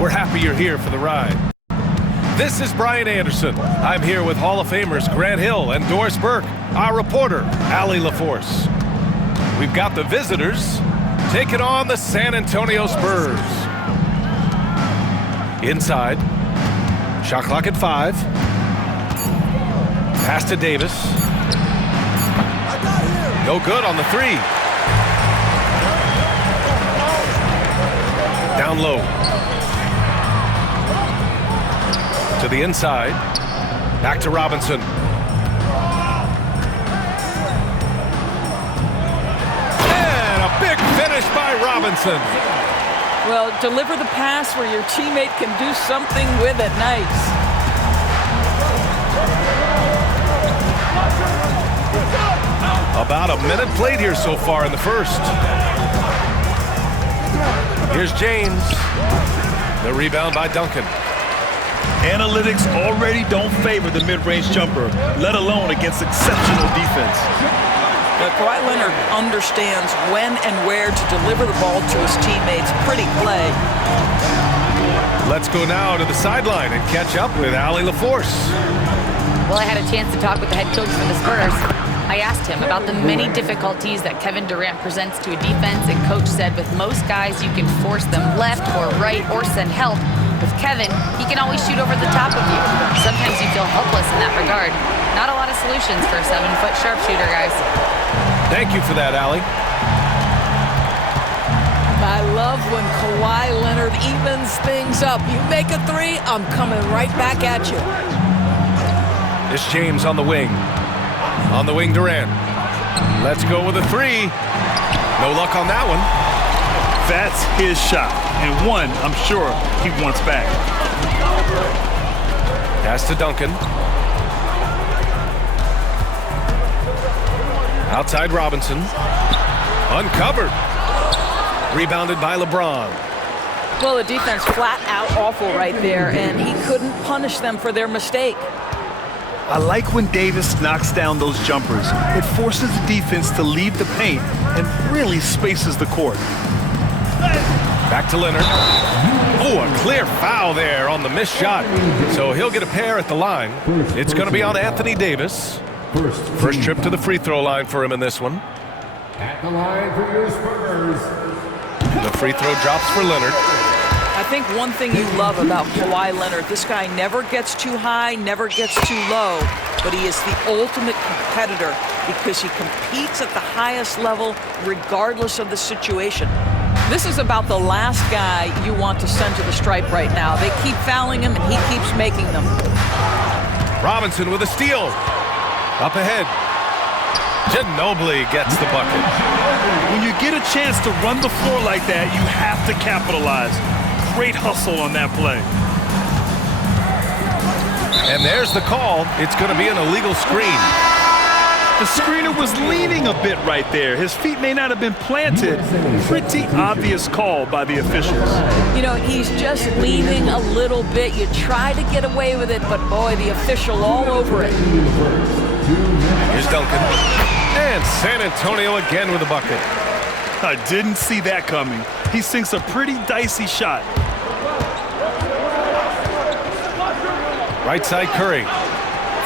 We're happy you're here for the ride. This is Brian Anderson. I'm here with Hall of Famers Grant Hill and Doris Burke, our reporter, Allie LaForce. We've got the visitors taking on the San Antonio Spurs. Inside, shot clock at 5. Pass to Davis. No good on the 3. Down low. To the inside. Back to Robinson. And a big finish by Robinson. Well, deliver the pass where your teammate can do something with it. Nice. About a minute played here so far in the first. Here's James. The rebound by Duncan. Analytics already don't favor the mid-range jumper, let alone against exceptional defense. But Kawhi Leonard understands when and where to deliver the ball to his teammates. Pretty play. Let's go now to the sideline and catch up with Allie LaForce. Well, I had a chance to talk with the head coach for the Spurs. I asked him about the many difficulties that Kevin Durant presents to a defense, and coach said with most guys you can force them left or right or send help. With Kevin, he can always shoot over the top of you. Sometimes you feel helpless in that regard. Not a lot of solutions for a 7-foot sharpshooter, guys. Thank you for that, Allie. I love when Kawhi Leonard evens things up. You make a 3, I'm coming right back at you. It's James on the wing. On the wing, Durant. Let's go with a 3. No luck on that one. That's his shot, and one I'm sure he wants back. Pass to Duncan. Outside Robinson. Uncovered. Rebounded by LeBron. Well, the defense flat out awful right there, and he couldn't punish them for their mistake. I like when Davis knocks down those jumpers. It forces the defense to leave the paint and really spaces the court. Back to Leonard. Oh, a clear foul there on the missed shot. So he'll get a pair at the line. It's going to be on Anthony Davis. First trip to the free throw line for him in this one. At the line for your Spurs. The free throw drops for Leonard. I think one thing you love about Kawhi Leonard, this guy never gets too high, never gets too low, but he is the ultimate competitor because he competes at the highest level regardless of the situation. This is about the last guy you want to send to the stripe right now. They keep fouling him, and he keeps making them. Robinson with a steal. Up ahead. Ginobili gets the bucket. When you get a chance to run the floor like that, you have to capitalize. Great hustle on that play. And there's the call. It's going to be an illegal screen. The screener was leaning a bit right there. His feet may not have been planted. Pretty obvious call by the officials. You know, he's just leaning a little bit. You try to get away with it, but boy, the official all over it. Here's Duncan. And San Antonio again with a bucket. I didn't see that coming. He sinks a pretty dicey shot. Right side Curry.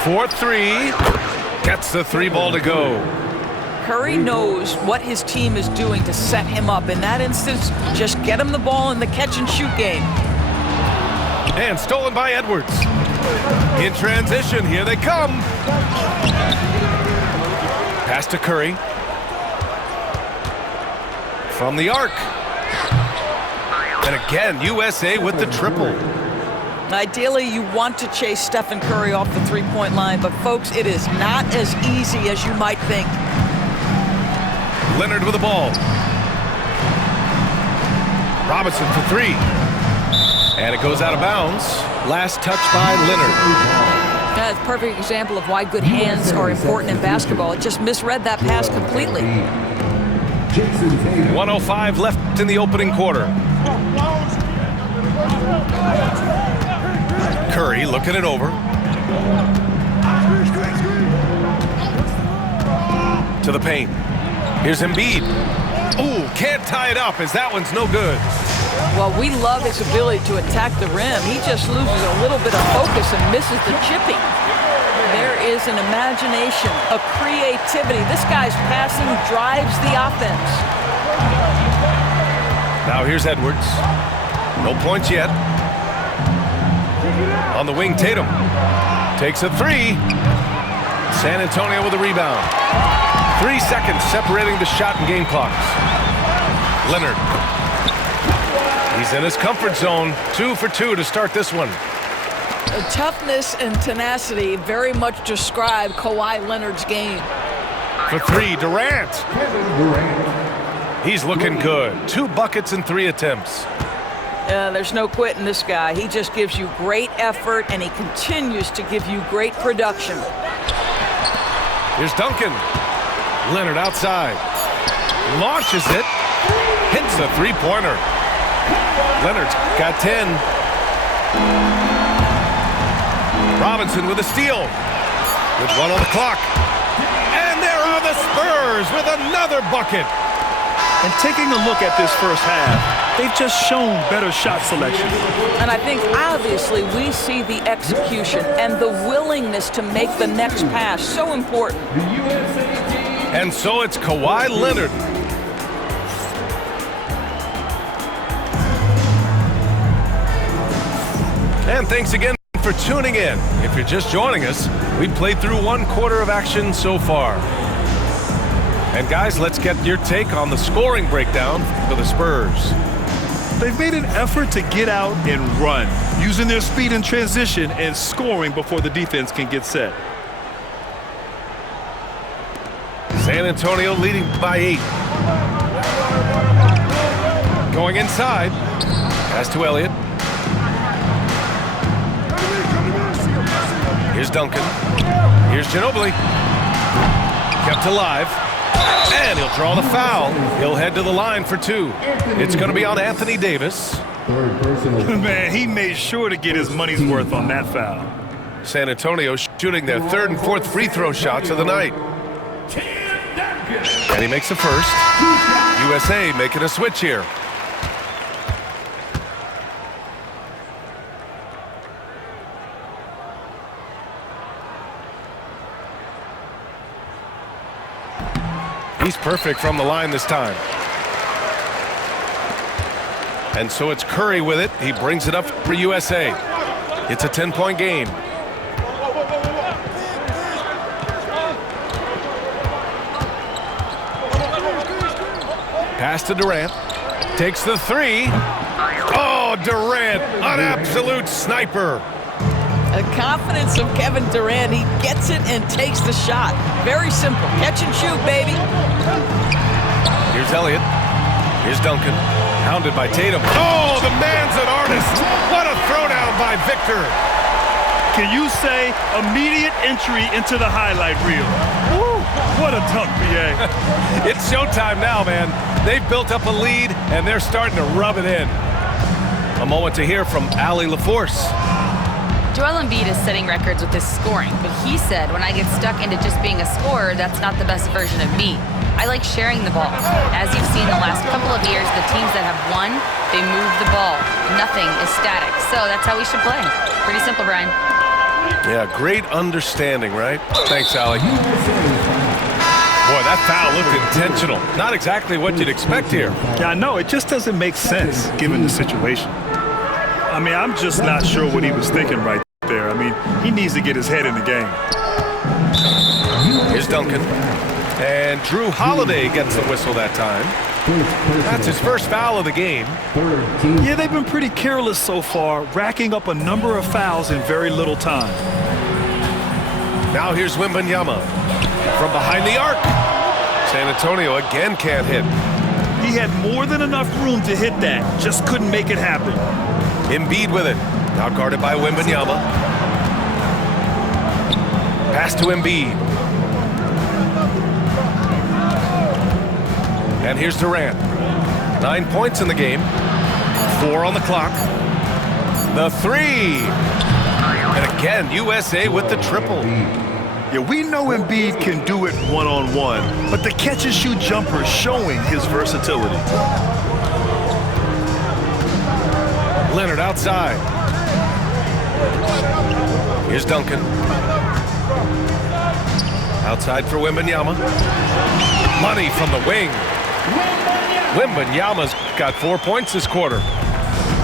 4-3. Gets the 3 ball to go. Curry knows what his team is doing to set him up. In that instance, just get him the ball in the catch-and-shoot game. And stolen by Edwards. In transition, here they come. Pass to Curry. From the arc. And again, USA with the triple. Ideally, you want to chase Stephen Curry off the three-point line, but folks, it is not as easy as you might think. Leonard with the ball. Robinson for 3. And it goes out of bounds. Last touch by Leonard. That's a perfect example of why good hands are important in basketball. It just misread that pass completely. 1:05 left in the opening quarter. Curry looking it over. To the paint. Here's Embiid. Oh, can't tie it up as that one's no good. Well, we love his ability to attack the rim. He just loses a little bit of focus and misses the chipping. There is an imagination, a creativity. This guy's passing drives the offense. Now here's Edwards. No points yet. On the wing, Tatum takes a three. San Antonio with a rebound. 3 seconds separating the shot and game clocks. Leonard. He's in his comfort zone. 2 for 2 to start this one. Toughness and tenacity very much describe Kawhi Leonard's game. For 3, Durant. He's looking good. 2 buckets and 3 attempts. There's no quitting this guy. He just gives you great effort, and he continues to give you great production. Here's Duncan. Leonard outside. Launches it. Hits a three-pointer. Leonard's got 10. Robinson with a steal. With 1 on the clock. And there are the Spurs with another bucket. And taking a look at this first half, they've just shown better shot selection. And I think obviously we see the execution and the willingness to make the next pass so important. And so it's Kawhi Leonard. And thanks again for tuning in. If you're just joining us, we played through 1 quarter of action so far. And guys, let's get your take on the scoring breakdown for the Spurs. They've made an effort to get out and run, using their speed in transition and scoring before the defense can get set. San Antonio leading by 8. Going inside. Pass to Elliott. Here's Duncan. Here's Ginobili. Kept alive. And he'll draw the foul. He'll head to the line for 2. It's going to be on Anthony Davis. Man, he made sure to get his money's worth on that foul. San Antonio shooting their 3rd and 4th free throw shots of the night. And he makes the first. USA making a switch here. He's perfect from the line this time. And so it's Curry with it. He brings it up for USA. It's a 10-point game. Pass to Durant. Takes the 3. Oh, Durant, an absolute sniper. The confidence of Kevin Durant. He gets it and takes the shot. Very simple. Catch and shoot, baby. Here's Elliott. Here's Duncan. Hounded by Tatum. Oh, the man's an artist. What a throwdown by Victor. Can you say immediate entry into the highlight reel? Woo, what a dunk, BA. It's showtime now, man. They've built up a lead, and they're starting to rub it in. A moment to hear from Allie LaForce. Joel Embiid is setting records with his scoring, but he said, when I get stuck into just being a scorer, that's not the best version of me. I like sharing the ball. As you've seen the last couple of years, the teams that have won, they move the ball. Nothing is static. So that's how we should play. Pretty simple, Brian. Yeah, great understanding, right? Thanks, Allie. Boy, that foul looked intentional. Not exactly what you'd expect here. Yeah, I know. It just doesn't make sense given the situation. I mean, I'm just not sure what he was thinking right there. I mean, he needs to get his head in the game. Here's Duncan. And Drew Holiday gets the whistle that time. That's his first foul of the game. Yeah, they've been pretty careless so far, racking up a number of fouls in very little time. Now here's Wembanyama from behind the arc. San Antonio again can't hit. He had more than enough room to hit that, just couldn't make it happen. Embiid with it. Now guarded by Wembanyama. Pass to Embiid. And here's Durant. 9 points in the game. 4 on the clock. The 3. And again, USA with the triple. Yeah, we know Embiid can do it one-on-one, but the catch-and-shoot jumper is showing his versatility. outside. Here's Duncan. Outside for Wembanyama. Money from the wing. Wembanyama's got 4 points this quarter.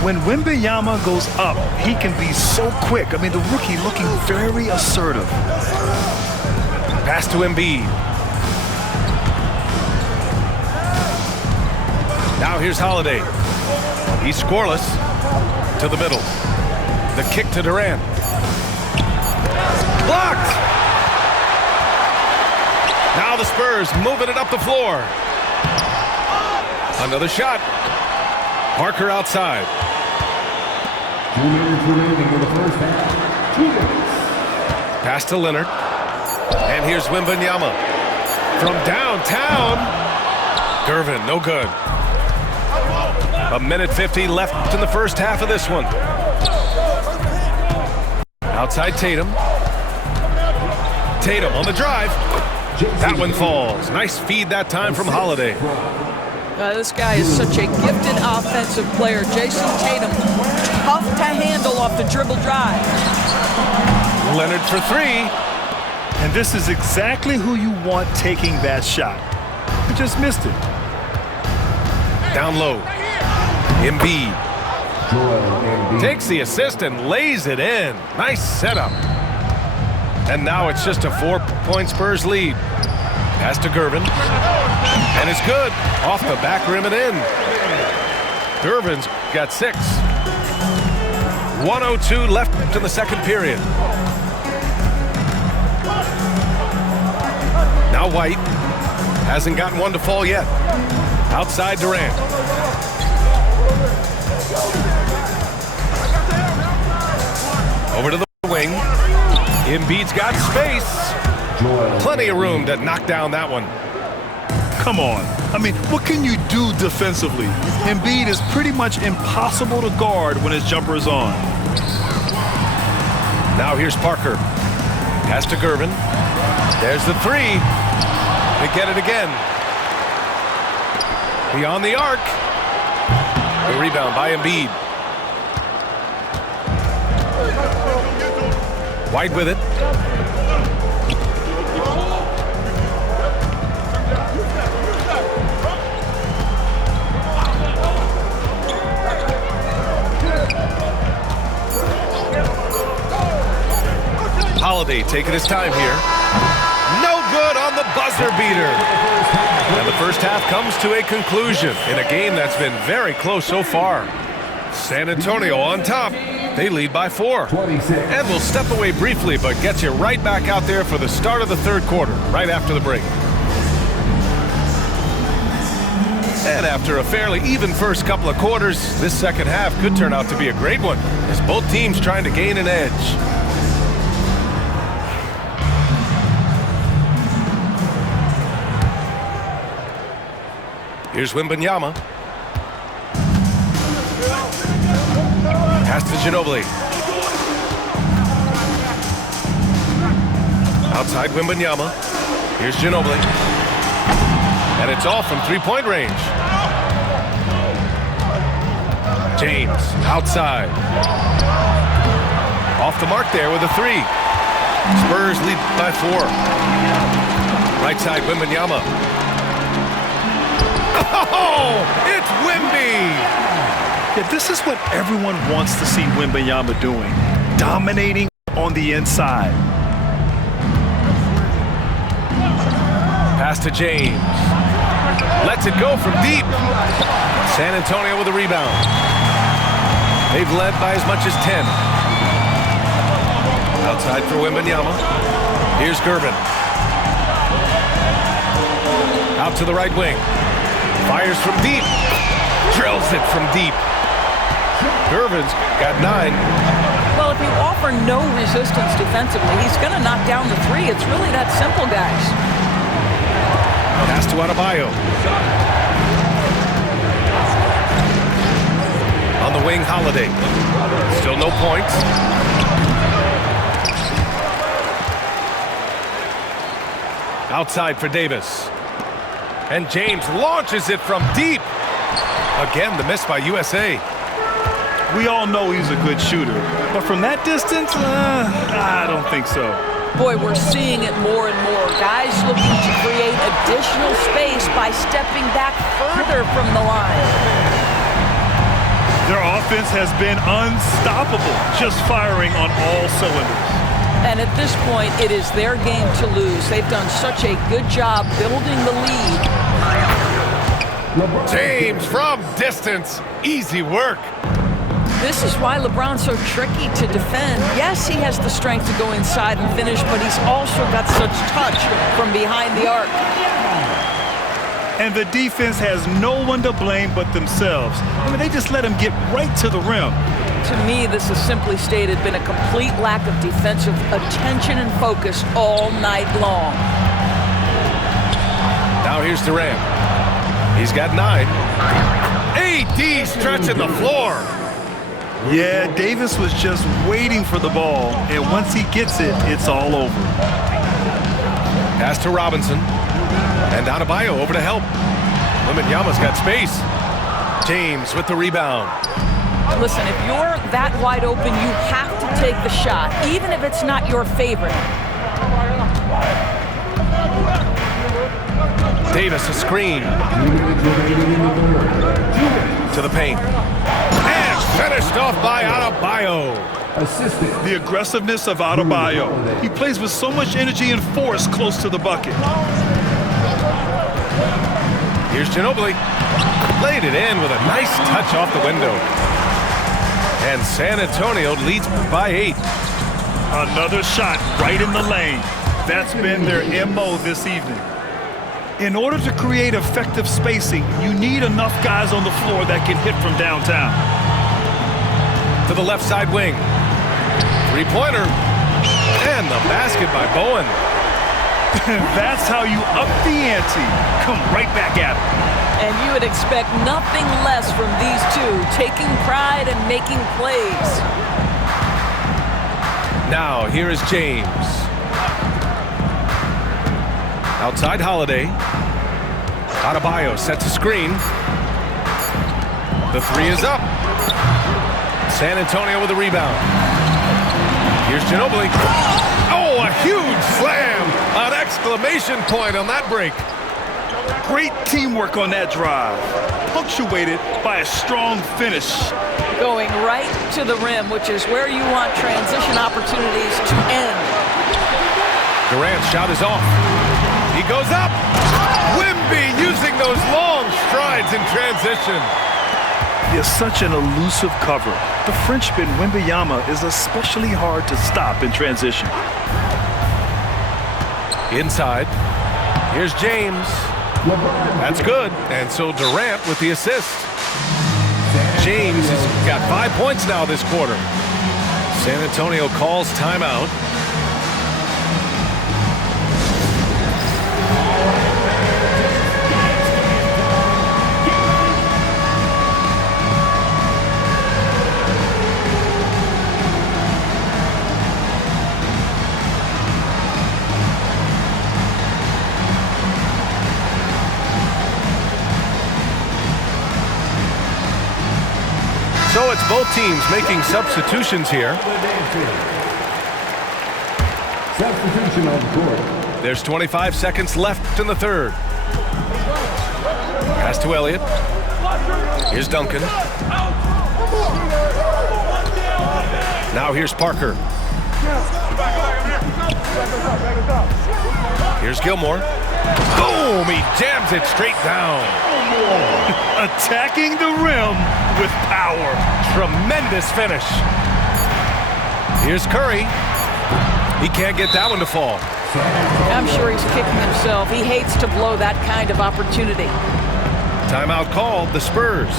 When Wembanyama goes up, he can be so quick. I mean, the rookie looking very assertive. Pass to Embiid. Now here's Holiday. He's scoreless. To the middle. The kick to Durant. Blocked! Now the Spurs moving it up the floor. Another shot. Parker outside. 2 minutes remaining in the first half. 2 minutes. Pass to Leonard. And here's Wembanyama. From downtown. Gervin, no good. 1:50 left in the first half of this one. Outside Tatum. Tatum on the drive. That one falls. Nice feed that time from Holiday. This guy is such a gifted offensive player. Jason Tatum, tough to handle off the dribble drive. Leonard for three. And this is exactly who you want taking that shot. You just missed it. Down low. Embiid. Joel Embiid. Takes the assist and lays it in. Nice setup. And now it's just a 4-point Spurs lead. Pass to Gervin. And it's good. Off the back rim and in. Gervin's got 6. 1:02 left in the second period. Now White. Hasn't gotten one to fall yet. Outside Durant. Over to the wing. Embiid's got space. Plenty of room to knock down that one. Come on. I mean, what can you do defensively? Embiid is pretty much impossible to guard when his jumper is on. Now here's Parker. Pass to Gervin. There's the three. They get it again. Beyond the arc. The rebound by Embiid. White with it. Holiday taking his time here. No good on the buzzer beater. And the first half comes to a conclusion in a game that's been very close so far. San Antonio on top. They lead by 4. 26. And we'll step away briefly, but get you right back out there for the start of the third quarter, right after the break. And after a fairly even first couple of quarters, this second half could turn out to be a great one, as both teams trying to gain an edge. Here's Wembanyama. Pass to Ginobili. Outside Wembanyama. Here's Ginobili. And it's off from three-point range. James outside. Off the mark there with a 3. Spurs lead by 4. Right side Wembanyama. Oh, it's Wemby! Yeah, this is what everyone wants to see Wembanyama doing. Dominating on the inside. Pass to James. Lets it go from deep. San Antonio with a rebound. They've led by as much as 10. Outside for Wembanyama. Here's Gervin. Out to the right wing. Fires from deep. Drills it from deep. Gervin's got 9. Well, if you offer no resistance defensively, he's going to knock down the 3. It's really that simple, guys. Pass to Adebayo. On the wing, Holiday. Still no points. Outside for Davis. And James launches it from deep. Again, the miss by USA. We all know he's a good shooter, but from that distance, I don't think so. Boy, we're seeing it more and more. Guys looking to create additional space by stepping back further from the line. Their offense has been unstoppable, just firing on all cylinders. And at this point, it is their game to lose. They've done such a good job building the lead. James from distance. Easy work. This is why LeBron's so tricky to defend. Yes, he has the strength to go inside and finish, but he's also got such touch from behind the arc. And the defense has no one to blame but themselves. I mean, they just let him get right to the rim. To me, this has simply stated been a complete lack of defensive attention and focus all night long. Now here's Durant. He's got 9. AD stretching the floor. Yeah, Davis was just waiting for the ball, and once he gets it, it's all over. Pass to Robinson. And Adebayo over to help. Wembanyama's got space. James with the rebound. Listen, if you're that wide open, you have to take the shot, even if it's not your favorite. Davis a screen. To the paint. And finished off by Adebayo. The aggressiveness of Adebayo. He plays with so much energy and force close to the bucket. Here's Ginobili. Laid it in with a nice touch off the window. And San Antonio leads by 8. Another shot right in the lane. That's been their MO this evening. In order to create effective spacing, you need enough guys on the floor that can hit from downtown. To the left side wing. Three-pointer. And the basket by Bowen. That's how you up the ante. Come right back at it. And you would expect nothing less from these two, taking pride and making plays. Now, here is James. Outside Holiday. Adebayo sets a screen. The 3 is up. San Antonio with a rebound. Here's Ginobili. Oh, a huge slam! An exclamation point on that break. Great teamwork on that drive. Punctuated by a strong finish. Going right to the rim, which is where you want transition opportunities to end. Durant's shot is off. He goes up. Wemby using those long strides in transition. He is such an elusive cover. The Frenchman Wembanyama is especially hard to stop in transition. Inside. Here's James. That's good. And so Durant with the assist. James has got 5 points now this quarter. San Antonio calls timeout. So it's both teams making substitutions here. Substitution on the court. There's 25 seconds left in the third. Pass to Elliott. Here's Duncan. Now here's Parker. Here's Gilmore. Boom! He jams it straight down. Attacking the rim with power. Tremendous finish. Here's Curry. He can't get that one to fall. I'm sure he's kicking himself. He hates to blow that kind of opportunity. Timeout called, the Spurs.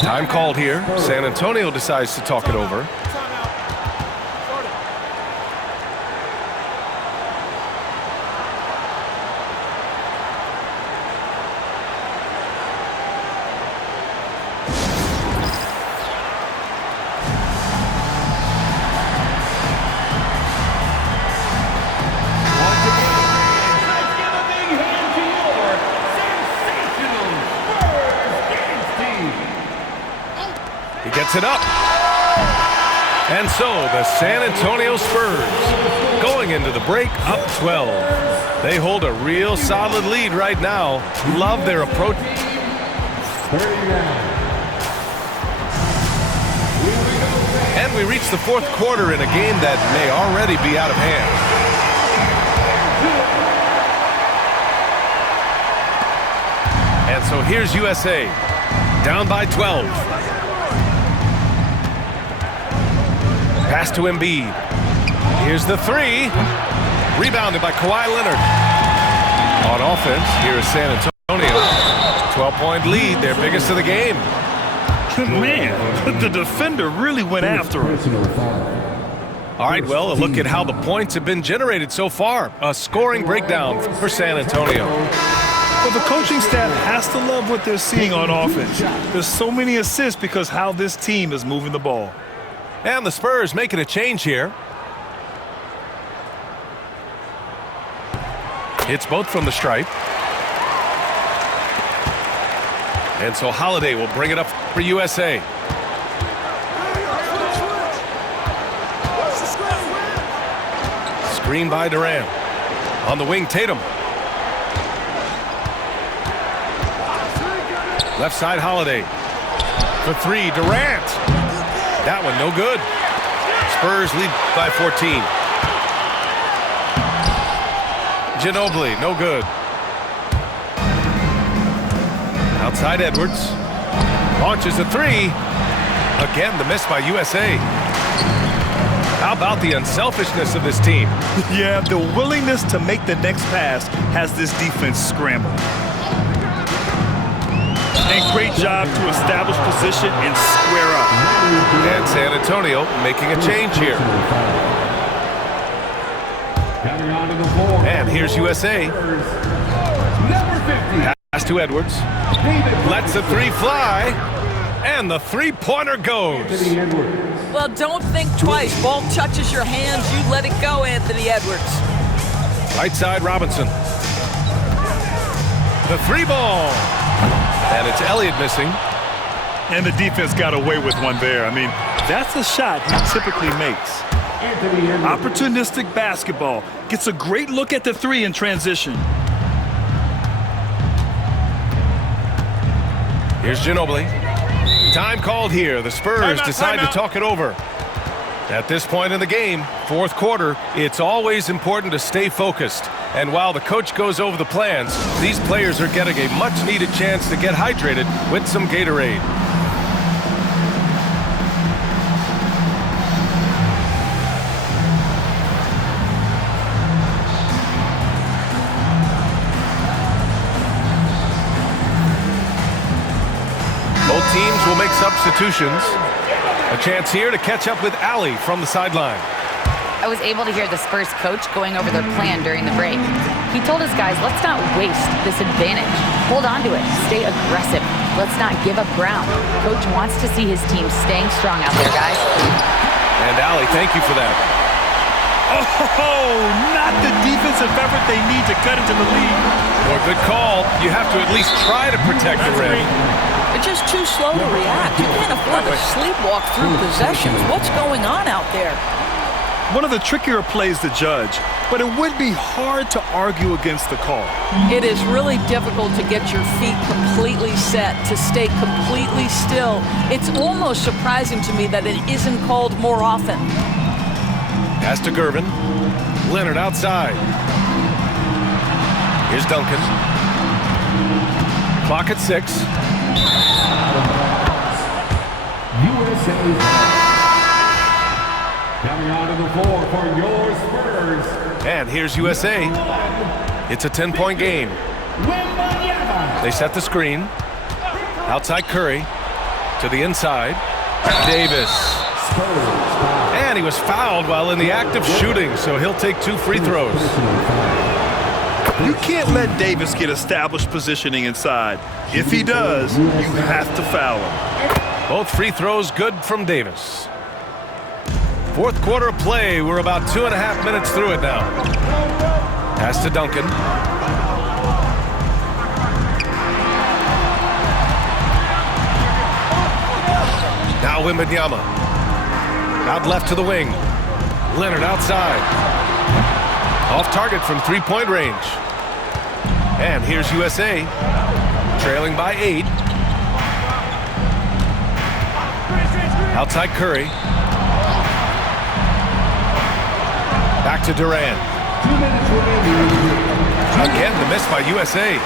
Time called here. San Antonio decides to talk it over. puts it up. And so the San Antonio Spurs, going into the break, up 12. They hold a real solid lead right now. Love their approach. And we reach the fourth quarter in a game that may already be out of hand. And so here's USA, down by 12. Pass to Embiid. Here's the three. Rebounded by Kawhi Leonard. On offense, here is San Antonio. 12-point lead, their biggest of the game. Man, the defender really went after him. All right, well, a look at how the points have been generated so far. A scoring breakdown for San Antonio. Well, the coaching staff has to love what they're seeing on offense. There's so many assists because how this team is moving the ball. And the Spurs making a change here. Hits both from the stripe. And so Holiday will bring it up for USA. Screen by Durant. On the wing, Tatum. Left side, Holiday. For three, Durant. That one no good. Spurs lead by 14. Ginobili, no good. Outside Edwards. Launches a three. Again, the miss by USA. How about the unselfishness of this team? Yeah, the willingness to make the next pass has this defense scrambled. And great job to establish position and square up. And San Antonio making a change here. And here's USA. Pass to Edwards. Lets the three fly. And the three-pointer goes. Well, don't think twice. Ball touches your hands, you let it go, Anthony Edwards. Right side, Robinson. The three ball. And it's Elliott missing. And the defense got away with one there. I mean, that's a shot he typically makes. Opportunistic basketball. Gets a great look at the three in transition. Here's Ginobili. Time called here. The Spurs decide to talk it over. At this point in the game, fourth quarter, it's always important to stay focused. And while the coach goes over the plans, these players are getting a much-needed chance to get hydrated with some Gatorade. Both teams will make substitutions. A chance here to catch up with Allie from the sideline. I was able to hear the Spurs coach going over their plan during the break. He told his guys, let's not waste this advantage. Hold on to it. Stay aggressive. Let's not give up ground. Coach wants to see his team staying strong out there, guys. And Allie, thank you for that. Oh, not the defensive effort they need to cut into the lead. Well, good call. You have to at least try to protect the rim. They're just too slow to react. You can't afford to sleepwalk through possessions. What's going on out there? One of the trickier plays to judge, but it would be hard to argue against the call. It is really difficult to get your feet completely set, to stay completely still. It's almost surprising to me that it isn't called more often. Pass to Gervin. Leonard outside. Here's Duncan. Clock at 6. USA. Coming onto the floor for your Spurs. And here's USA. It's a 10-point game. They set the screen. Outside Curry. To the inside. Davis. And he was fouled while in the act of shooting, so he'll take 2 free throws. You can't let Davis get established positioning inside. If he does, you have to foul him. Both free throws good from Davis. Fourth quarter of play. We're about 2.5 minutes through it now. Pass to Duncan. Now Wembanyama. Out left to the wing. Leonard outside. Off target from three-point range. And here's USA. Trailing by 8. Outside Curry. Back to Durant. 2 minutes remaining. Again, the miss by USA.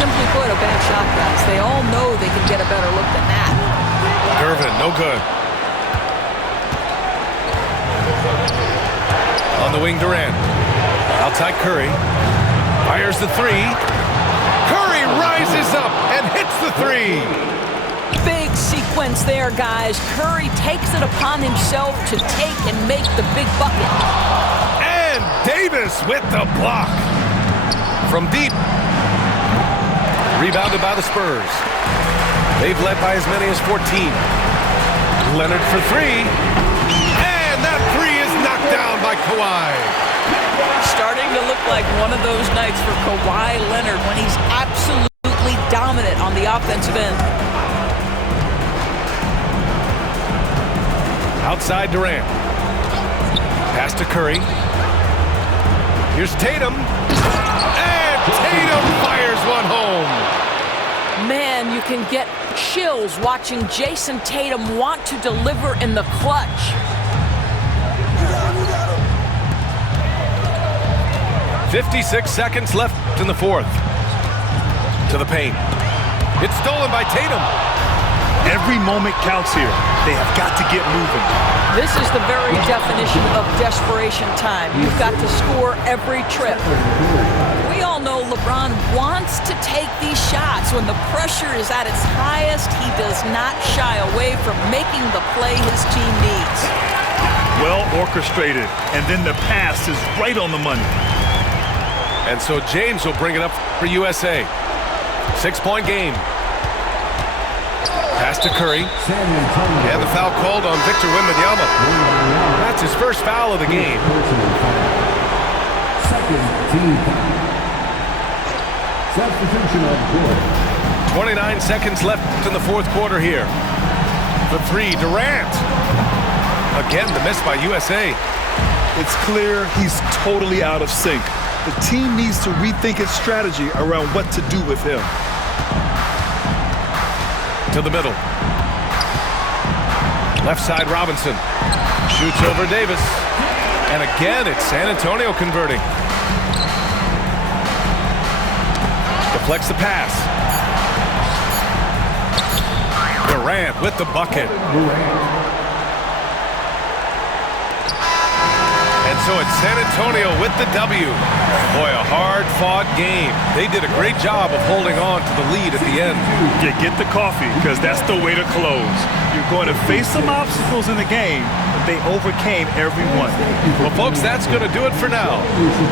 Simply put, a bad shot, guys. They all know they can get a better look than that. Gervin, no good. On the wing, Durant. Outside Curry. Fires the 3. Curry rises up and hits the 3. Big sequence there, guys. Curry takes it upon himself to take and make the big bucket. And Davis with the block. From deep. Rebounded by the Spurs. They've led by as many as 14. Leonard for 3. And that 3 is knocked down by Kawhi. Starting to look like one of those nights for Kawhi Leonard when he's absolutely dominant on the offensive end. Outside Durant. Pass to Curry. Here's Tatum. And Tatum fires one home. Man, you can get chills watching Jason Tatum want to deliver in the clutch. – 56 seconds left in the fourth. To the paint. It's stolen by Tatum. Every moment counts here. They have got to get moving. This is the very definition of desperation time. You've got to score every trip. We all know LeBron wants to take these shots. When the pressure is at its highest, he does not shy away from making the play his team needs. Well orchestrated, and then the pass is right on the money. And so James will bring it up for USA. 6-point game. Pass to Curry. And the foul called on Victor Wembanyama. That's his first foul of the game. Second team foul. Substitution on the court. 29 seconds left in the fourth quarter here. The 3, Durant. Again, the miss by USA. It's clear he's totally out of sync. The team needs to rethink its strategy around what to do with him. To the middle. Left side, Robinson. Shoots over Davis. And again, it's San Antonio converting. Deflects the pass. Durant with the bucket. And so it's San Antonio with the W. Boy, a hard-fought game. They did a great job of holding on to the lead at the end. Get the coffee, because that's the way to close. You're going to face some obstacles in the game, but they overcame every one. Well, folks, that's going to do it for now.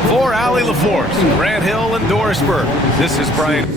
For Allie LaForce, Grant Hill, and Doris Burke, this is Brian.